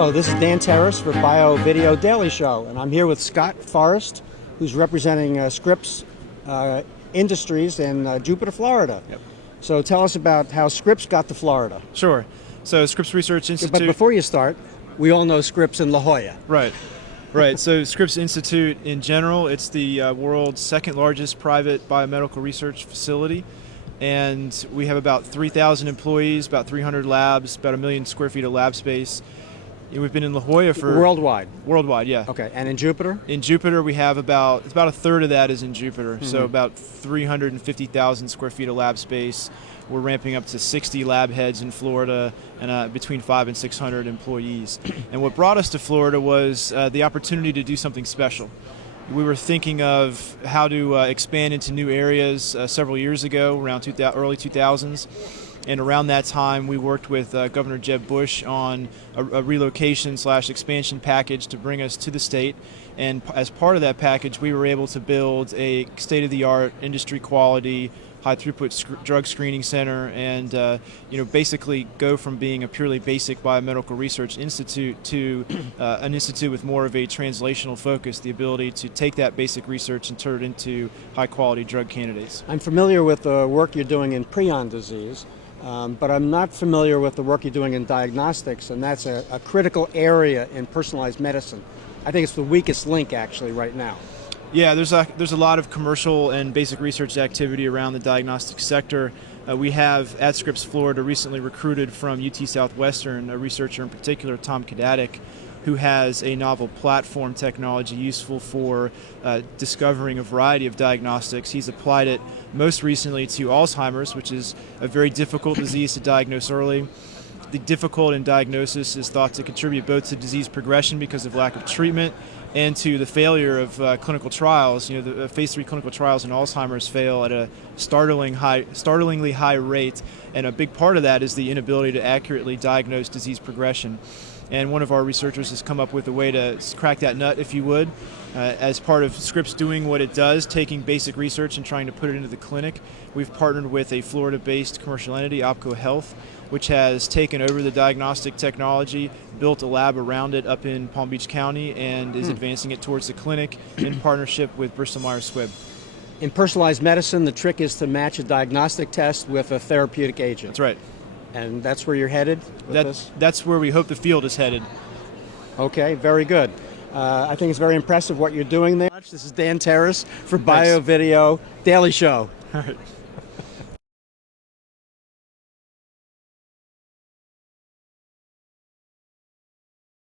Hello, this is Dan Terrace for Bio Video Daily Show, and I'm here with Scott Forrest, who's representing Scripps Industries in Jupiter, Florida. Yep. So tell us about how Scripps got to Florida. Sure. So Scripps Research Institute. But before you start, we all know Scripps in La Jolla. Right. Right. So Scripps Institute in general, it's the world's second largest private biomedical research facility. And we have about 3,000 employees, about 300 labs, about 1 million square feet of lab space. We've been in La Jolla for... Worldwide? Worldwide, yeah. Okay, and in Jupiter? In Jupiter, we have about a third of that is in Jupiter. Mm-hmm. So about 350,000 square feet of lab space. We're ramping up to 60 lab heads in Florida and between 500 and 600 employees. And what brought us to Florida was the opportunity to do something special. We were thinking of how to expand into new areas several years ago, around early 2000s. And around that time, we worked with Governor Jeb Bush on a relocation/expansion package to bring us to the state. And as part of that package, we were able to build a state-of-the-art, industry-quality, high-throughput drug screening center, and basically go from being a purely basic biomedical research institute to an institute with more of a translational focus, the ability to take that basic research and turn it into high-quality drug candidates. I'm familiar with the work you're doing in prion disease, but I'm not familiar with the work you're doing in diagnostics, and that's a critical area in personalized medicine. I think it's the weakest link, actually, right now. Yeah, there's a lot of commercial and basic research activity around the diagnostic sector. We have, at Scripps Florida, recently recruited from UT Southwestern, a researcher in particular, Tom Kadadik, who has a novel platform technology useful for discovering a variety of diagnostics. He's applied it most recently to Alzheimer's, which is a very difficult disease to diagnose early. The difficult in diagnosis is thought to contribute both to disease progression because of lack of treatment and to the failure of clinical trials. The phase 3 clinical trials in Alzheimer's fail at a startlingly high rate, and a big part of that is the inability to accurately diagnose disease progression. And one of our researchers has come up with a way to crack that nut, if you would, as part of Scripps doing what it does, taking basic research and trying to put it into the clinic. We've partnered with a Florida-based commercial entity, Opco Health, which has taken over the diagnostic technology, built a lab around it up in Palm Beach County, and is advancing it towards the clinic in partnership with Bristol Myers Squibb. In personalized medicine, the trick is to match a diagnostic test with a therapeutic agent. That's right. And that's where you're headed with this? That's where we hope the field is headed. Okay, very good. I think it's very impressive what you're doing there. This is Dan Terrace for Bio Video Daily Show. All right.